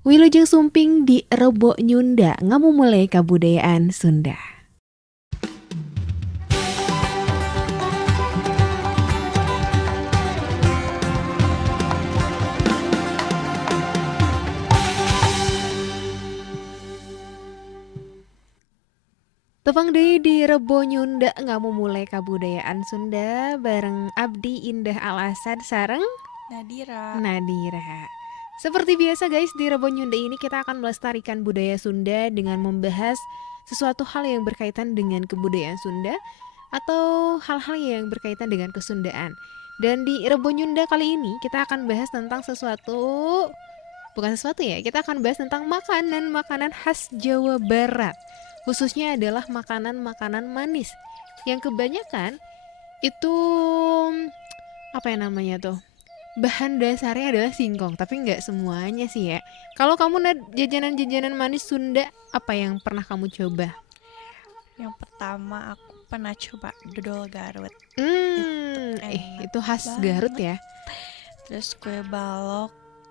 Wilujeng Sumping di Rebo Nyunda ngamumule kabudayaan Sunda. Tepang deui di Rebo Nyunda ngamumule kabudayaan Sunda bareng Abdi Indah Al-Asad sareng Nadira. Seperti biasa guys, di Rebo Nyunda ini kita akan melestarikan budaya Sunda dengan membahas sesuatu hal yang berkaitan dengan kebudayaan Sunda atau hal-hal yang berkaitan dengan kesundaan. Dan di Rebo Nyunda kali ini kita akan bahas tentang kita akan bahas tentang makanan khas Jawa Barat. Khususnya adalah makanan-makanan manis yang kebanyakan itu bahan dasarnya adalah singkong, tapi nggak semuanya sih ya. Kalau kamu jajanan-jajanan manis Sunda apa yang pernah kamu coba? Yang pertama aku pernah coba dodol Garut. Itu khas banget. Garut ya. Terus kue balok.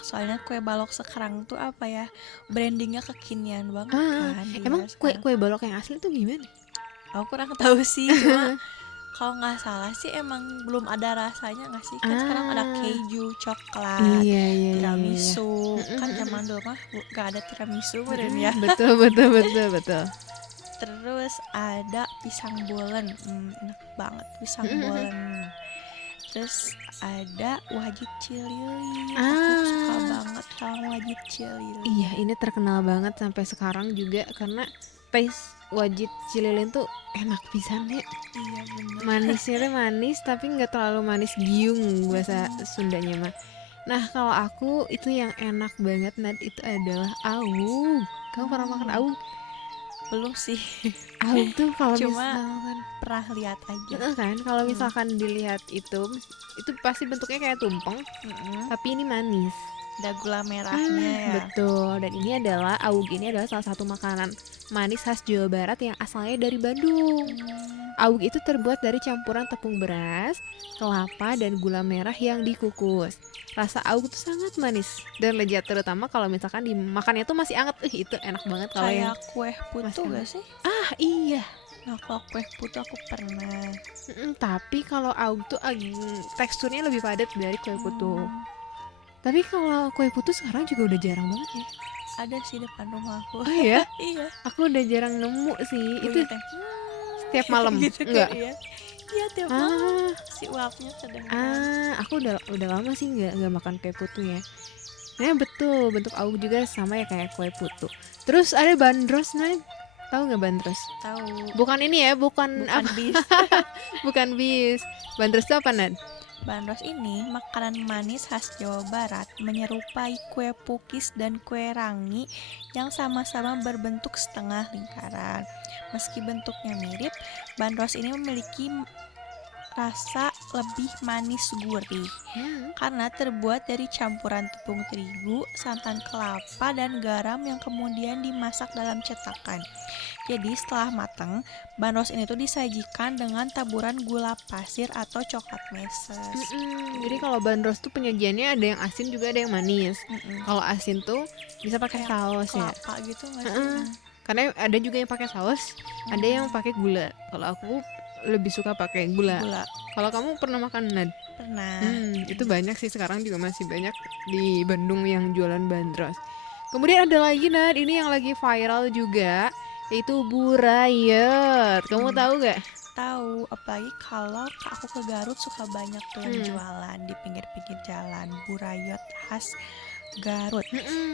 Soalnya kue balok sekarang tuh brandingnya kekinian banget kan. Emang kue balok yang asli tuh gimana? Aku kurang tahu sih, cuma kalau nggak salah sih emang belum ada rasanya nggak sih? Kan sekarang ada keju, coklat, tiramisu. Kan zaman dulu mah nggak ada tiramisu meren ya. Betul. Terus ada pisang bolen, enak banget pisang bolen. Terus ada wajit cilili. Aku suka banget sama wajit cilili. Iya, ini terkenal banget sampai sekarang juga karena taste wajit cililin tuh enak pisan ya. Iya bener. Manisnya tuh manis tapi nggak terlalu manis giung bahasa Sundanya mah. Nah kalau aku itu yang enak banget itu adalah awug. Kamu pernah makan awug? Belum sih. Awug tuh kalau cuma misalkan pernah lihat aja kan, kalau misalkan dilihat itu pasti bentuknya kayak tumpeng, tapi ini manis. Ada gula merahnya ya. Betul. Dan ini adalah awug ini adalah salah satu makanan manis khas Jawa Barat yang asalnya dari Bandung. Awug itu terbuat dari campuran tepung beras, kelapa, dan gula merah yang dikukus. Rasa awug itu sangat manis dan lezat, terutama kalau misalkan dimakannya tuh masih anget. Itu enak banget kalau yang kue putu gak sih? Iya. Nah kalau kue putu aku pernah. Tapi kalau awug tuh teksturnya lebih padat dari kue putu. Tapi kalau kue putu sekarang juga udah jarang banget ya. Ada sih depan rumah aku. Oh ya? Iya. Aku udah jarang nemu sih. Itu setiap malam gitu enggak? Iya tiap malam. Si uapnya kedengeran. Aku udah lama sih nggak makan kue putu ya. Nah betul, bentuk awug juga sama ya kayak kue putu. Terus ada bandros, Nad. Tahu nggak bandros? Tahu. Bukan ini ya, bukan bis. Bukan bis. Bandros itu apa, Nad? Bandros ini makanan manis khas Jawa Barat, menyerupai kue pukis dan kue rangi yang sama-sama berbentuk setengah lingkaran. Meski bentuknya mirip, bandros ini memiliki rasa lebih manis gurih karena terbuat dari campuran tepung terigu, santan kelapa, dan garam yang kemudian dimasak dalam cetakan. Jadi setelah matang, bandros ini tuh disajikan dengan taburan gula pasir atau coklat meses. Jadi kalau bandros tuh penyajiannya ada yang asin juga ada yang manis. Kalau asin tuh bisa pakai saus ya. Kelapa gitu nggak sih? Karena ada juga yang pakai saus, ada yang pakai gula. Kalau aku lebih suka pakai gula. Kalau kamu pernah makan, Nad? Pernah. Itu banyak sih, sekarang juga masih banyak di Bandung yang jualan bandros. Kemudian ada lagi, Nad, ini yang lagi viral juga, yaitu burayot. Kamu tahu gak? Tahu, apalagi kalau aku ke Garut suka banyak tuh yang jualan di pinggir-pinggir jalan burayot khas Garut.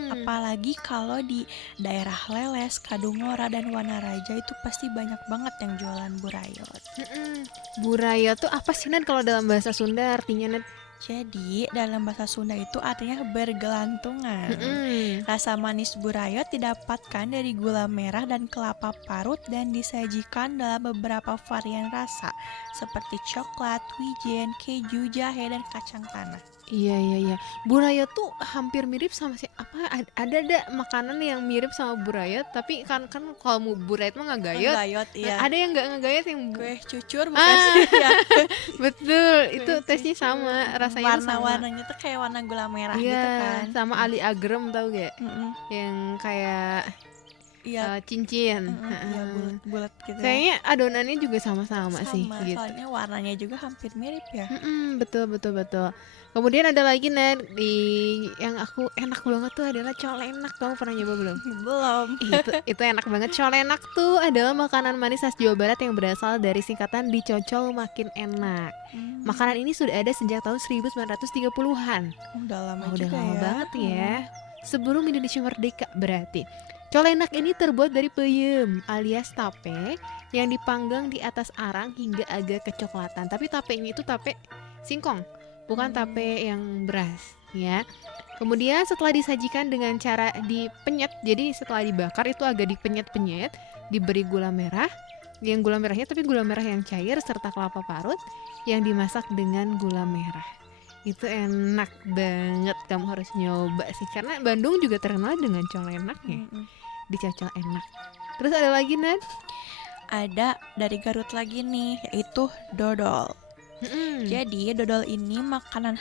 Apalagi kalau di daerah Leles, Kadungora, dan Wanaraja itu pasti banyak banget yang jualan burayot. Burayot tuh apa sih, Nad, kalau dalam bahasa Sunda artinya, Nad? Jadi dalam bahasa Sunda itu artinya bergelantungan. Rasa manis burayot didapatkan dari gula merah dan kelapa parut dan disajikan dalam beberapa varian rasa seperti coklat, wijen, keju, jahe, dan kacang tanah. Iya iya iya. Buraya tuh hampir mirip sama ada makanan yang mirip sama buraya, tapi kan kan kalau mau buraya itu mah ngagayot. Menggayot, iya. Ada yang nggak ngagayot yang Kue cucur bukan sih ya? betul. Itu Kue tesnya cucur. sama, rasanya tuh sama. Warna-warnanya tuh kayak warna gula merah Iya, gitu kan. sama Ali Agrem tau gak? Mm-mm. Yang kayak Iya, cincin. iya bulat-bulat gitu ya. Kayaknya adonannya juga sama-sama sih Sama, gitu. soalnya warnanya juga hampir mirip ya. Betul betul betul. Kemudian ada lagi yang aku enak banget tuh adalah colenak. Kamu pernah nyoba belum? Belum. Itu enak banget. Colenak tuh adalah makanan manis khas Jawa Barat yang berasal dari singkatan dicocol makin enak. Makanan ini sudah ada sejak tahun 1930-an. Udah lama Udah juga lama ya. banget ya. Sebelum Indonesia merdeka berarti. Colenak ini terbuat dari peyem alias tape yang dipanggang di atas arang hingga agak kecoklatan. Tapi tapenya itu tape singkong, bukan tape yang beras ya. Kemudian setelah disajikan dengan cara dipenyet, jadi setelah dibakar itu agak dipenyet-penyet, diberi gula merah, yang gula merahnya tapi gula merah yang cair serta kelapa parut yang dimasak dengan gula merah. Itu enak banget, kamu harus nyoba sih, karena Bandung juga terkenal dengan colenaknya. Dicocol enak. Terus ada lagi Nat? Ada dari Garut lagi nih, yaitu dodol. Jadi dodol ini makanan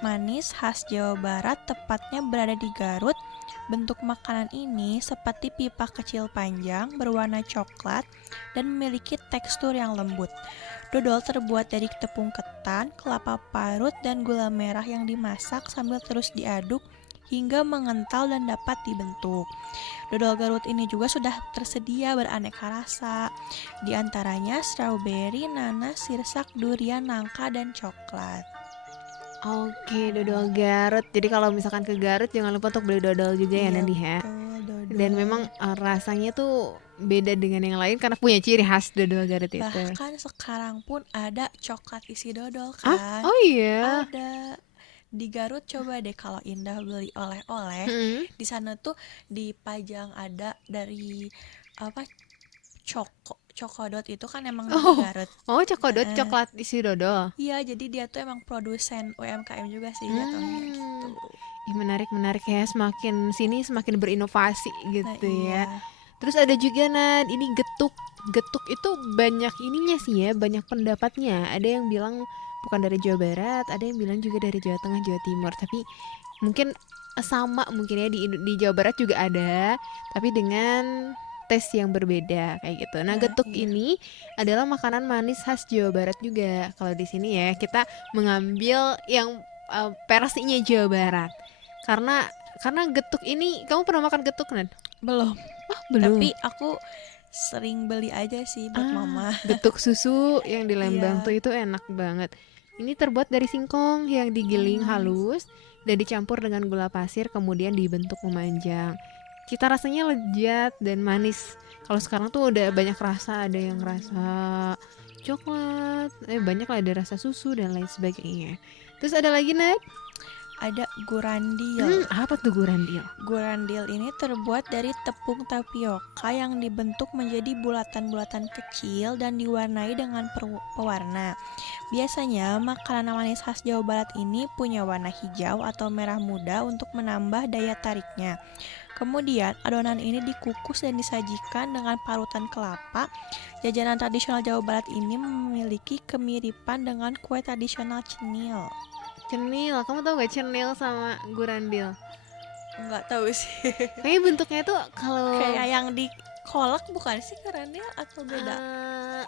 manis khas Jawa Barat, tepatnya berada di Garut. Bentuk makanan ini seperti pipa kecil panjang berwarna coklat dan memiliki tekstur yang lembut. Dodol terbuat dari tepung ketan, kelapa parut, dan gula merah yang dimasak sambil terus diaduk hingga mengental dan dapat dibentuk. Dodol Garut ini juga sudah tersedia beraneka rasa, di antaranya strawberry, nanas, sirsak, durian, nangka, dan coklat. Oke, dodol Garut. Jadi kalau misalkan ke Garut jangan lupa untuk beli dodol juga ya Nandi ya. Dan memang rasanya tuh beda dengan yang lain karena punya ciri khas dodol Garut itu. Bahkan sekarang pun ada coklat isi dodol kan? Oh iya. Ada. Di Garut coba deh kalau Indah beli oleh-oleh, di sana tuh dipajang ada dari apa Cokodot itu kan emang dari Garut. Oh, Cokodot coklat isi dodol. Iya, jadi dia tuh emang produsen UMKM juga sih jatuhnya gitu. Menarik ya, semakin sini semakin berinovasi gitu ya. Iya. Terus ada juga ini getuk. Getuk itu banyak ininya sih ya, banyak pendapatnya. Ada yang bilang bukan dari Jawa Barat, ada yang bilang juga dari Jawa Tengah, Jawa Timur. Tapi mungkin sama mungkin ya di Jawa Barat juga ada, tapi dengan tes yang berbeda kayak gitu. Nah, getuk ini adalah makanan manis khas Jawa Barat juga. Kalau di sini ya kita mengambil yang versinya Jawa Barat. Karena getuk ini, kamu pernah makan getuk Nan? Belum. Belum. Tapi aku sering beli aja sih buat mama. Getuk susu yang di Lembang tuh itu enak banget. Ini terbuat dari singkong yang digiling halus dan dicampur dengan gula pasir kemudian dibentuk memanjang. Cita rasanya lezat dan manis. Kalau sekarang tuh udah banyak rasa, ada yang rasa coklat, banyak lah, ada rasa susu dan lain sebagainya. Terus ada lagi ada gurandil. Apa tuh gurandil? Gurandil ini terbuat dari tepung tapioka yang dibentuk menjadi bulatan-bulatan kecil dan diwarnai dengan pewarna. Biasanya makanan manis khas Jawa Barat ini punya warna hijau atau merah muda untuk menambah daya tariknya. Kemudian adonan ini dikukus dan disajikan dengan parutan kelapa. Jajanan tradisional Jawa Barat ini memiliki kemiripan dengan kue tradisional cenil. Cenil, kamu tahu gak cenil sama gurandil? Enggak tahu sih. Kayaknya bentuknya tuh kalau kayak yang di kolak bukan sih gurandil atau beda?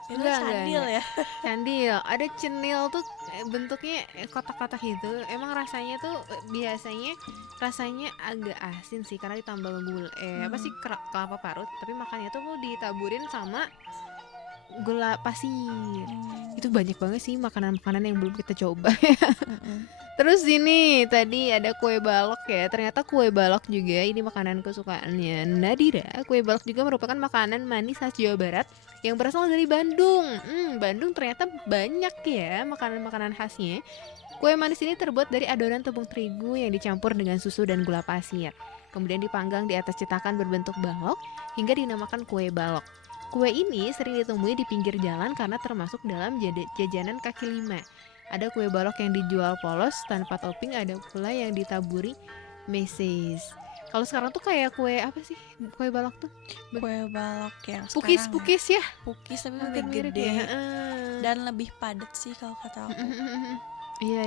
Itu candil ya. Candil. Ada cenil tuh bentuknya kotak-kotak gitu. Emang rasanya tuh biasanya rasanya agak asin sih karena ditambah gula apa sih kelapa parut, tapi makannya tuh ditaburin sama gula pasir. Itu banyak banget sih makanan-makanan yang belum kita coba ya. Terus ini tadi ada kue balok ya. Ternyata kue balok juga ini makanan kesukaannya Nadira. Kue balok juga merupakan makanan manis khas Jawa Barat yang berasal dari Bandung. Bandung ternyata banyak ya makanan-makanan khasnya. Kue manis ini terbuat dari adonan tepung terigu yang dicampur dengan susu dan gula pasir. Kemudian dipanggang di atas cetakan berbentuk balok hingga dinamakan kue balok. Kue ini sering ditemui di pinggir jalan karena termasuk dalam jajanan kaki lima. Ada kue balok yang dijual polos tanpa topping, ada pula yang ditaburi meses. Kalau sekarang tuh kayak kue apa sih? Kue balok tuh Kue balok yang pukis-pukis ya? Pukis tapi Hampir lebih mirip gede ya. dan lebih padat sih kalau kata aku. Iya.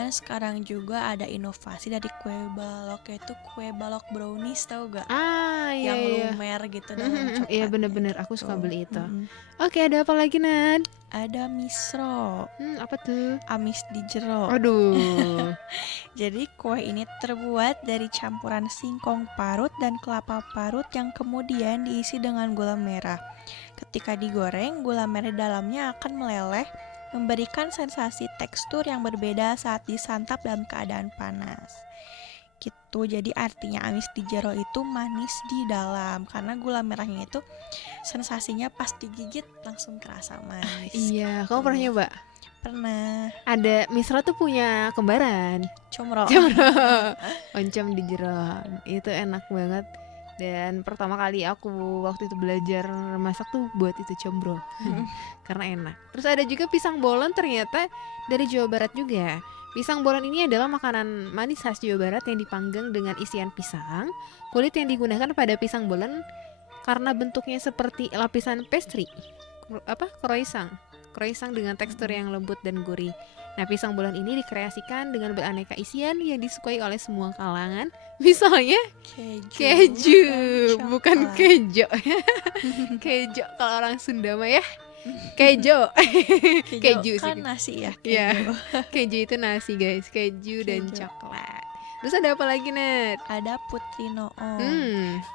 Dan sekarang juga ada inovasi dari kue balok, yaitu kue balok brownies, tau gak? Iya. Yang lumer gitu dalam coklatnya. Iya bener-bener, gitu. aku suka beli itu. Oke, ada apa lagi, Nad? Ada misro. Apa tuh? Amis di jero. Aduh. Jadi kue ini terbuat dari campuran singkong parut dan kelapa parut yang kemudian diisi dengan gula merah. Ketika digoreng, gula merah dalamnya akan meleleh, memberikan sensasi tekstur yang berbeda saat disantap dalam keadaan panas. Gitu, jadi artinya amis di jero itu manis di dalam, karena gula merahnya itu sensasinya pas digigit langsung kerasa manis. Iya, kamu pernah nyoba? Pernah. Ada Misra tuh punya kembaran, Comro. oncom di jero. Itu enak banget. Dan pertama kali aku waktu itu belajar masak tuh buat itu combro. Karena enak. Terus ada juga pisang bolon, ternyata dari Jawa Barat juga. Pisang bolon ini adalah makanan manis khas Jawa Barat yang dipanggang dengan isian pisang. Kulit yang digunakan pada pisang bolon karena bentuknya seperti lapisan pastry, croissant dengan tekstur yang lembut dan gurih. Nah, pisang bolon ini dikreasikan dengan beraneka isian yang disukai oleh semua kalangan. Misalnya keju, bukan kejo. Kejo kalau orang Sunda mah ya. Keju kan sih. nasi ya. Iya. Keju itu nasi, guys. Keju dan coklat. Terus ada apa lagi, Net? Ada putri noong.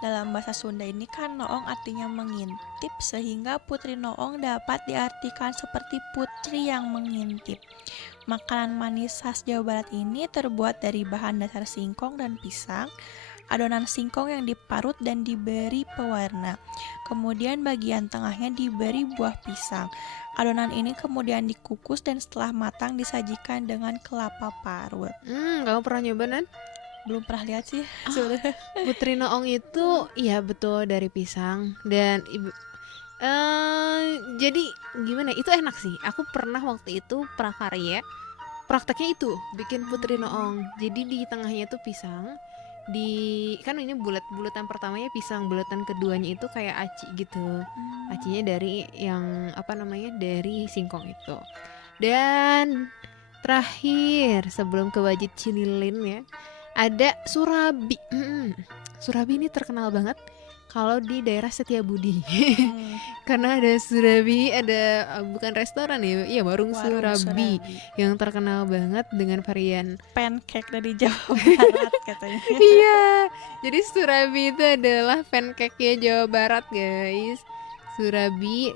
Dalam bahasa Sunda ini kan noong artinya mengintip, sehingga putri noong dapat diartikan seperti putri yang mengintip. Makanan manis khas Jawa Barat ini terbuat dari bahan dasar singkong dan pisang. Adonan singkong yang diparut dan diberi pewarna. Kemudian bagian tengahnya diberi buah pisang. Adonan ini kemudian dikukus dan setelah matang disajikan dengan kelapa parut. Kamu pernah nyoba, Nan? Belum pernah lihat sih. Putri noong itu iya betul dari pisang dan jadi gimana? Itu enak sih. Aku pernah waktu itu prakarya. Prakteknya itu bikin putri noong. Jadi di tengahnya tuh pisang. Kan ini bulatan pertamanya pisang, bulatan keduanya itu kayak aci gitu. Acinya dari yang dari singkong itu. Dan terakhir sebelum ke wajit cililin ya, ada surabi. Surabi ini terkenal banget kalau di daerah Setiabudi. Karena ada surabi, ada bukan restoran ya, iya warung surabi yang terkenal banget dengan varian pancake dari Jawa Barat katanya. Iya, jadi surabi itu adalah pancake-nya Jawa Barat, guys.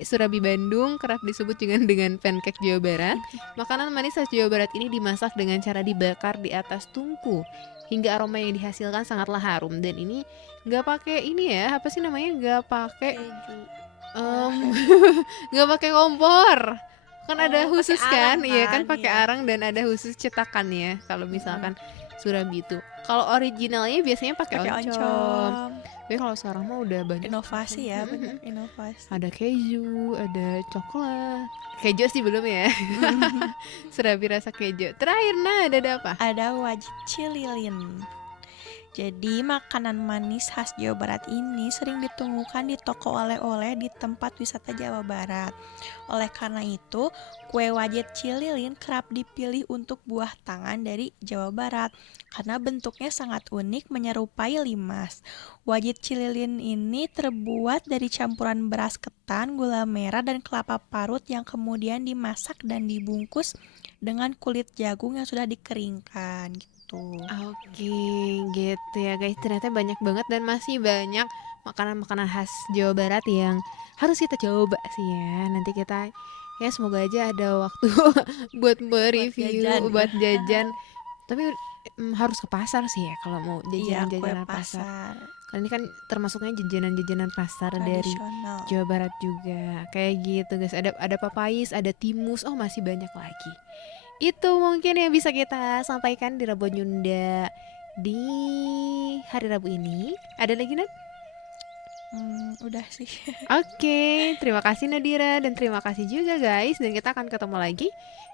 Surabi Bandung kerap disebut juga dengan pancake Jawa Barat. Makanan manis khas Jawa Barat ini dimasak dengan cara dibakar di atas tungku hingga aroma yang dihasilkan sangatlah harum. Dan ini nggak pakai nggak pakai nggak pakai kompor, kan ada khusus kan, iya kan pakai arang dan ada khusus cetakannya. Kalau misalkan surabi itu, kalau originalnya biasanya pakai oncom. Tapi kalau sekarang mah udah banyak inovasi ya, banyak inovasi. Ada keju, ada coklat. Keju sih belum ya. Surabi rasa keju. Terakhir ada apa? Ada wajit cililin. Jadi makanan manis khas Jawa Barat ini sering ditemukan di toko oleh-oleh di tempat wisata Jawa Barat. Oleh karena itu, kue wajit cililin kerap dipilih untuk buah tangan dari Jawa Barat karena bentuknya sangat unik menyerupai limas. Wajit cililin ini terbuat dari campuran beras ketan, gula merah, dan kelapa parut yang kemudian dimasak dan dibungkus dengan kulit jagung yang sudah dikeringkan gitu. Oke, gitu ya guys. Ternyata banyak banget dan masih banyak makanan-makanan khas Jawa Barat yang harus kita coba sih ya. Nanti kita ya semoga aja ada waktu buat review, buat jajan. Tapi harus ke pasar sih ya kalau mau jajanan pasar. Karena ini kan termasuknya jajanan pasar dari Jawa Barat juga. Kayak gitu guys. Ada papais, ada timus, masih banyak lagi. Itu mungkin yang bisa kita sampaikan di Rabu Nyunda di hari Rabu ini. Ada lagi, Nan? Udah sih. Oke, terima kasih Nadira dan terima kasih juga guys. Dan kita akan ketemu lagi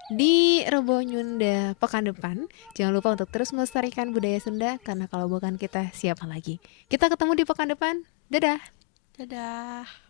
di Rebo Nyunda pekan depan. Jangan lupa untuk terus melestarikan budaya Sunda karena kalau bukan kita siapa lagi. Kita ketemu di pekan depan. Dadah. Dadah.